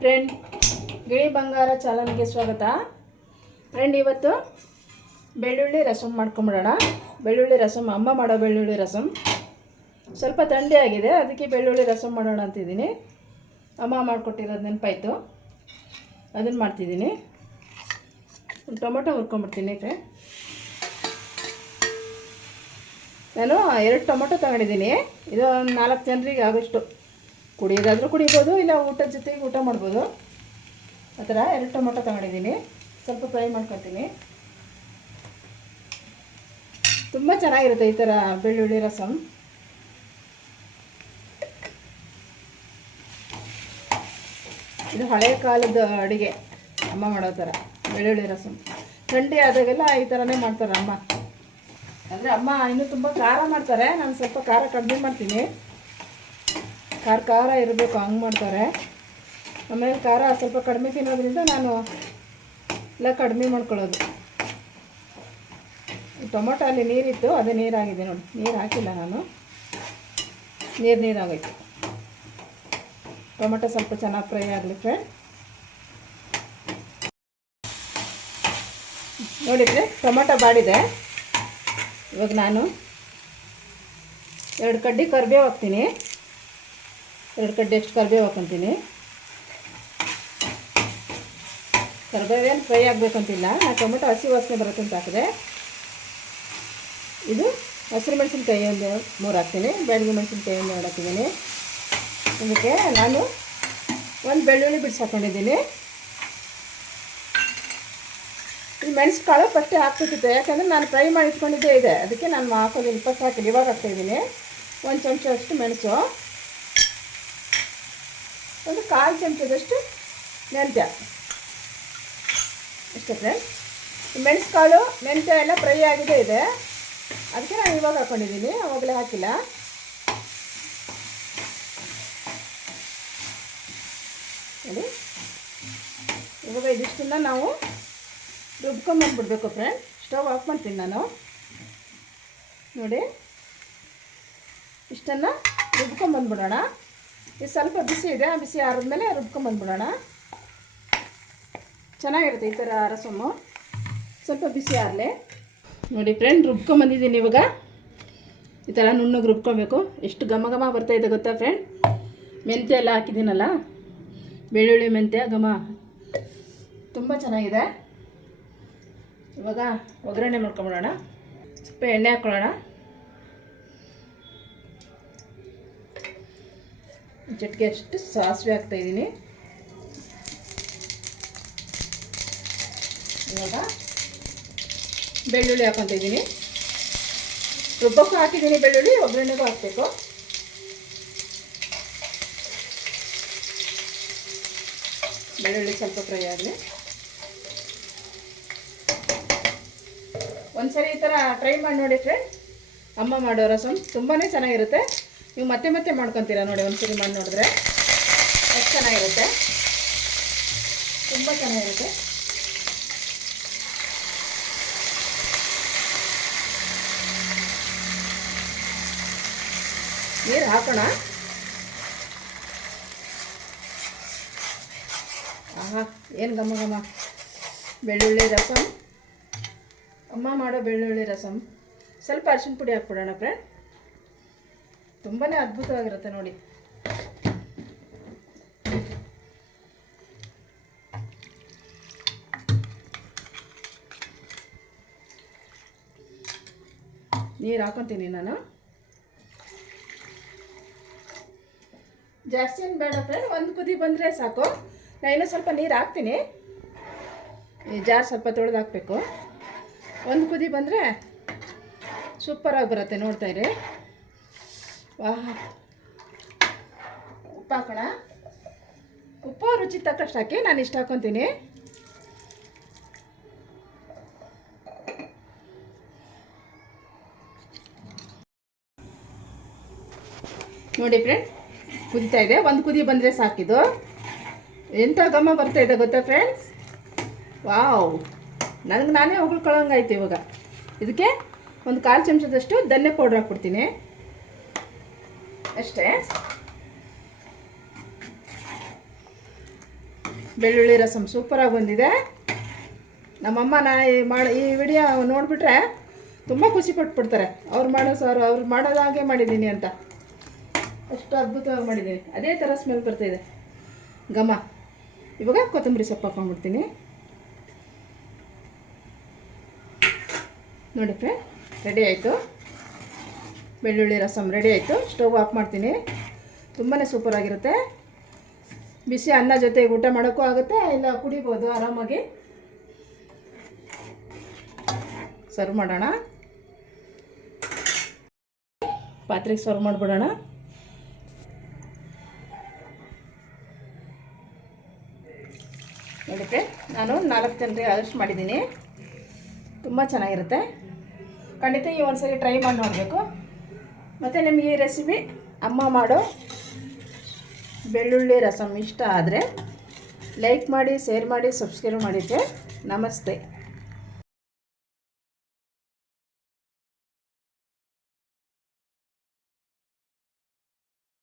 Friend, ಗಿಳಿ ಬಂಗಾರ ಚಾಲನ್ಗೆ ಸ್ವಾಗತ. ಫ್ರೆಂಡ್, ಇವತ್ತು ಬೆಳ್ಳುಳ್ಳಿ ರಸಮ್ ಮಾಡ್ಕೊಂಬಿಡೋಣ. ಬೆಳ್ಳುಳ್ಳಿ ರಸಮ್ ಅಮ್ಮ ಮಾಡೋ ಬೆಳ್ಳುಳ್ಳಿ ರಸಮ್ ಸ್ವಲ್ಪ ಥಂಡಿ ಆಗಿದೆ, ಅದಕ್ಕೆ ಬೆಳ್ಳುಳ್ಳಿ ರಸಮ್ ಮಾಡೋಣ ಅಂತಿದ್ದೀನಿ. ಅಮ್ಮ ಮಾಡಿಕೊಟ್ಟಿರೋದು ನೆನಪಾಯಿತು. ಅದನ್ನು ಮಾಡ್ತಿದ್ದೀನಿ. ಟೊಮೊಟೊ ಹುರ್ಕೊಂಬಿಡ್ತೀನಿ ಫ್ರೆಂಡ್ ನಾನು ಎರಡು ಟೊಮೊಟೊ ತಗೊಂಡಿದ್ದೀನಿ. ಇದು ಒಂದು ನಾಲ್ಕು ಜನರಿಗೆ ಆಗೋಷ್ಟು. ಕುಡಿಯೋದಾದರೂ ಕುಡಿಬೋದು, ಇಲ್ಲ ಊಟದ ಜೊತೆಗೆ ಊಟ ಮಾಡ್ಬೋದು. ಆ ಥರ ಎರಡು ಟೊಮೊಟೊ ತಗೊಂಡಿದ್ದೀನಿ. ಸ್ವಲ್ಪ ಫ್ರೈ ಮಾಡ್ಕೊತೀನಿ. ತುಂಬ ಚೆನ್ನಾಗಿರುತ್ತೆ ಈ ಥರ ಬೆಳ್ಳುಳ್ಳಿ ರಸಮ್ ಇದು ಹಳೆಯ ಕಾಲದ ಅಡುಗೆ, ಅಮ್ಮ ಮಾಡೋ ಥರ, ಬೆಳ್ಳುಳ್ಳಿ ರಸಮ್ ಥಂಡಿ ಆದಾಗೆಲ್ಲ ಈ ಥರನೇ ಮಾಡ್ತಾರೆ ಅಮ್ಮ. ಅಂದರೆ ಅಮ್ಮ ಇನ್ನೂ ತುಂಬ ಖಾರ ಮಾಡ್ತಾರೆ, ನಾನು ಸ್ವಲ್ಪ ಖಾರ ಕಡಿಮೆ ಮಾಡ್ತೀನಿ. ಖಾರ ಖಾರ ಇರಬೇಕು, ಹಂಗೆ ಮಾಡ್ತಾರೆ. ಆಮೇಲೆ ಖಾರ ಸ್ವಲ್ಪ ಕಡಿಮೆ ತಿನ್ನೋದ್ರಿಂದ ನಾನು ಎಲ್ಲ ಕಡಿಮೆ ಮಾಡ್ಕೊಳ್ಳೋದು. ಟೊಮೊಟೊ ಅಲ್ಲಿ ನೀರಿತ್ತು, ಅದೇ ನೀರಾಗಿದೆ ನೋಡಿ. ನೀರು ಹಾಕಿಲ್ಲ ನಾನು. ನೀರು ನೀರಾಗೈತೆ ಟೊಮೊಟೊ ಸ್ವಲ್ಪ ಚೆನ್ನಾಗಿ ಫ್ರೈ ಆಗಲಿ ಫ್ರೆಂಡ್ ನೋಡಿದ್ರೆ ಟೊಮೊಟೊ ಬಾಡಿದೆ. ಇವಾಗ ನಾನು ಎರಡು ಕಡ್ಡಿ ಕರಿಬೇವು ಹಾಕ್ತೀನಿ. ಎರಡು ಕಡ್ಡಿ ಎಷ್ಟು ಕರಿಬೇವು ಹಾಕೊತೀನಿ. ಕರಿಬೇವೇನು ಫ್ರೈ ಆಗಬೇಕಂತಿಲ್ಲ. ನಾನು ಟೊಮೆಟೊ ಹಸಿ ವಾಸನೆ ಬರುತ್ತೆ ಅಂತ ಹಾಕಿದೆ. ಇದು ಹಸಿರು ಮೆಣಸಿನಕಾಯಿ ಒಂದು ಮೂರು ಹಾಕ್ತೀನಿ. ಬೆಳಗ್ಗೆ ಮೆಣಸಿನಕಾಯಿ ಒಂದು ಎರಡು ಹಾಕಿದ್ದೀನಿ. ಇದಕ್ಕೆ ನಾನು ಒಂದು ಬೆಳ್ಳುಳ್ಳಿ ಬಿಡಿಸಿ ಹಾಕ್ಕೊಂಡಿದ್ದೀನಿ ಈ ಮೆಣಸು ಕಾಳು ಫಸ್ಟೇ ಹಾಕ್ಬೇಕಿತ್ತು. ಯಾಕಂದರೆ ನಾನು ಫ್ರೈ ಮಾಡಿ ಇಟ್ಕೊಂಡಿದ್ದೇ ಇದೆ. ಅದಕ್ಕೆ ನಾನು ಹಾಕೋದಿಲ್ಲ ಇಪ್ಪತ್ತು ಹಾಕಿಲ್ಲ ಇವಾಗ ಹಾಕ್ತಾಯಿದ್ದೀನಿ ಒಂದು ಚಮಚ ಅಷ್ಟು ಮೆಣಸು. ಒಂದು ಕಾಲು ಚಮಚದಷ್ಟು ಮೆಂತ್ಯ. ಇಷ್ಟೇ ಫ್ರೆಂಡ್ಸ್ ಮೆಣಸುಕಾಳು, ಮೆಂತ್ಯ ಎಲ್ಲ ಫ್ರೈ ಆಗಿದೆ ಇದೆ. ಅದಕ್ಕೆ ನಾನು ಇವಾಗ ಹಾಕ್ಕೊಂಡಿದ್ದೀನಿ ಅವಾಗಲೇ ಹಾಕಿಲ್ಲ. ನೋಡಿ. ಇವಾಗ ಇದಿಷ್ಟನ್ನ ನಾವು ರುಬ್ಕೊಂಬಂದ್ಬಿಡ್ಬೇಕು ಫ್ರೆಂಡ್ ಸ್ಟವ್ ಆಫ್ ಮಾಡ್ತೀನಿ ನಾನು. ನೋಡಿ. ಇಷ್ಟನ್ನು ರುಬ್ಕೊಂಬಂದ್ಬಿಡೋಣ. ಇದು ಸ್ವಲ್ಪ ಬಿಸಿ ಇದೆ ಆ ಬಿಸಿ ಆರಿದ್ಮೇಲೆ ರುಬ್ಕೊಂಬಂದ್ಬಿಡೋಣ ಚೆನ್ನಾಗಿರುತ್ತೆ ಈ ಥರ ರಸಮ್ಮು ಸ್ವಲ್ಪ ಬಿಸಿ ಆರಲೆ ನೋಡಿ ಫ್ರೆಂಡ್ ರುಬ್ಕೊಂಬಂದಿದ್ದೀನಿ ಇವಾಗ. ಈ ಥರ ನುಣ್ಣಗೆ ರುಬ್ಕೊಬೇಕು. ಎಷ್ಟು ಘಮ ಘಮ ಬರ್ತಾಯಿದೆ ಗೊತ್ತಾ ಫ್ರೆಂಡ್ ಮೆಂತ್ಯ ಎಲ್ಲ ಹಾಕಿದ್ದೀನಲ್ಲ? ಬೆಳ್ಳುಳ್ಳಿ ಮೆಂತ್ಯ, ಘಮ. ತುಂಬ ಚೆನ್ನಾಗಿದೆ. ಇವಾಗ ಒಗ್ಗರಣೆ ಮಾಡ್ಕೊಂಬಿಡೋಣ. ಸ್ವಲ್ಪ ಎಣ್ಣೆ ಹಾಕ್ಕೊಳ್ಳೋಣ ಚಟ್ಗೆ ಅಷ್ಟು ಸಾಸಿವೆ ಹಾಕ್ತಾಯಿದ್ದೀನಿ ಇವಾಗ ಬೆಳ್ಳುಳ್ಳಿ ಹಾಕ್ಕೊತಿದ್ದೀನಿ ರುಬ್ಬಕ್ಕೂ ಹಾಕಿದ್ದೀನಿ ಬೆಳ್ಳುಳ್ಳಿ, ಒಗ್ಗರಣೆಗೂ ಹಾಕಬೇಕು. ಬೆಳ್ಳುಳ್ಳಿ ಸ್ವಲ್ಪ ಫ್ರೈ ಆಗಲಿ ಒಂದ್ಸರಿ ಈ ಥರ ಟ್ರೈ ಮಾಡಿ ನೋಡಿ ಫ್ರೆಂಡ್ ಅಮ್ಮ ಮಾಡೋ ರಸಮ್ ತುಂಬಾ ಚೆನ್ನಾಗಿರುತ್ತೆ. ನೀವು ಮತ್ತೆ ಮತ್ತೆ ಮಾಡ್ಕೊತೀರಾ ನೋಡಿ, ಒಂದ್ಸರಿ ಮಾಡಿ ನೋಡಿದ್ರೆ? ಎಷ್ಟು ಚೆನ್ನಾಗಿರುತ್ತೆ. ತುಂಬ ಚೆನ್ನಾಗಿರುತ್ತೆ. ನೀರು ಹಾಕೋಣ? ಆಹಾ, ಏನು ಗಮ್ಮ ಗಮ್ಮ ಬೆಳ್ಳುಳ್ಳಿ ರಸಮ್ ಅಮ್ಮ ಮಾಡೋ ಬೆಳ್ಳುಳ್ಳಿ ರಸಮ್ ಸ್ವಲ್ಪ ಅರಿಶಿನ ಪುಡಿ ಹಾಕ್ಬಿಡೋಣ ಫ್ರೆಂಡ್ ತುಂಬಾ ಅದ್ಭುತವಾಗಿರುತ್ತೆ ನೋಡಿ. ನೀರು ಹಾಕೊತೀನಿ ನಾನು. ಜಾಸ್ತಿ ಏನು ಬೇಡ ಫ್ರೆಂಡ್ ಒಂದು ಕುದಿ ಬಂದರೆ ಸಾಕು. ನಾನು ಇನ್ನೂ ಸ್ವಲ್ಪ ನೀರು ಹಾಕ್ತೀನಿ. ಈ ಜಾರ್ ಸ್ವಲ್ಪ ತೊಳೆದು ಹಾಕಬೇಕು. ಒಂದು ಕುದಿ ಬಂದರೆ ಸೂಪರಾಗಿ ಬರುತ್ತೆ ನೋಡ್ತಾಯಿರಿ ಉಪ್ಪು ಹಾಕೋಣ. ಉಪ್ಪು ರುಚಿ ತಕ್ಕಷ್ಟು ಹಾಕಿ ನಾನು ಇಷ್ಟು ಹಾಕೊತೀನಿ. ನೋಡಿ ಫ್ರೆಂಡ್ ಕುದಿತಾ ಇದೆ. ಒಂದು ಕುದಿ ಬಂದರೆ ಸಾಕಿದು ಎಂಥ ಘಮ ಬರ್ತಾ ಇದೆ ಗೊತ್ತಾ ಫ್ರೆಂಡ್ಸ್ ವಾವ್. ನನಗೆ ನಾನೇ ಹೊಗಳ್ಕೊಳ್ಳೋಂಗಾಯ್ತು ಇವಾಗ. ಇದಕ್ಕೆ ಒಂದು ಕಾಲು ಚಮಚದಷ್ಟು ಧನ್ಯ ಪೌಡ್ರ್ ಹಾಕ್ಬಿಡ್ತೀನಿ. ಅಷ್ಟೇ. ಬೆಳ್ಳುಳ್ಳಿ ರಸಮ್ ಸೂಪರಾಗಿ ಬಂದಿದೆ. ನಮ್ಮಮ್ಮ ನಾ ಈ ಮಾಡಿ ಈ ವಿಡಿಯೋ ನೋಡಿಬಿಟ್ರೆ ತುಂಬ ಖುಷಿ ಪಟ್ಬಿಡ್ತಾರೆ. ಅವ್ರು ಮಾಡೋ ಸಾರು, ಅವ್ರು ಮಾಡೋದಾಗೆ ಮಾಡಿದ್ದೀನಿ ಅಂತ. ಅಷ್ಟು ಅದ್ಭುತವಾಗಿ ಮಾಡಿದ್ದೀನಿ ಅದೇ ಥರ ಸ್ಮೆಲ್ ಬರ್ತಾಯಿದೆ ಘಮ. ಇವಾಗ ಕೊತ್ತಂಬರಿ ಸೊಪ್ಪು ಹಾಕೊಂಡ್ಬಿಡ್ತೀನಿ. ನೋಡಿ ಫ್ರೆ ರೆಡಿ ಆಯಿತು. ಬೆಳ್ಳುಳ್ಳಿ ರಸಮ್ ರೆಡಿ ಆಯಿತು. ಸ್ಟವ್ ಆಫ್ ಮಾಡ್ತೀನಿ. ತುಂಬಾ ಸೂಪರಾಗಿರುತ್ತೆ ಬಿಸಿ ಅನ್ನ ಜೊತೆ ಊಟ ಮಾಡೋಕ್ಕೂ ಆಗುತ್ತೆ, ಇಲ್ಲ ಕುಡಿಬೋದು ಆರಾಮಾಗಿ. ಸರ್ವ್ ಮಾಡೋಣ. ಪಾತ್ರೆಗೆ ಸರ್ವ್ ಮಾಡಿಬಿಡೋಣ. ನೋಡುತ್ತೆ ನಾನು ನಾಲ್ಕು ಜನರಿಗೆ ಆದಷ್ಟು ಮಾಡಿದ್ದೀನಿ. ತುಂಬ ಚೆನ್ನಾಗಿರುತ್ತೆ. ಖಂಡಿತ ಈ ಒಂದ್ಸರಿ ಟ್ರೈ ಮಾಡಿ ನೋಡಬೇಕು. ಮತ್ತು ನಿಮಗೆ ಈ ರೆಸಿಪಿ ಅಮ್ಮ ಮಾಡೋ ಬೆಳ್ಳುಳ್ಳಿ ರಸಮ್ ಇಷ್ಟ ಆದರೆ ಲೈಕ್ ಮಾಡಿ ಶೇರ್ ಮಾಡಿ ಸಬ್ಸ್ಕ್ರೈಬ್ ಮಾಡಿದ್ದೆ ನಮಸ್ತೆ.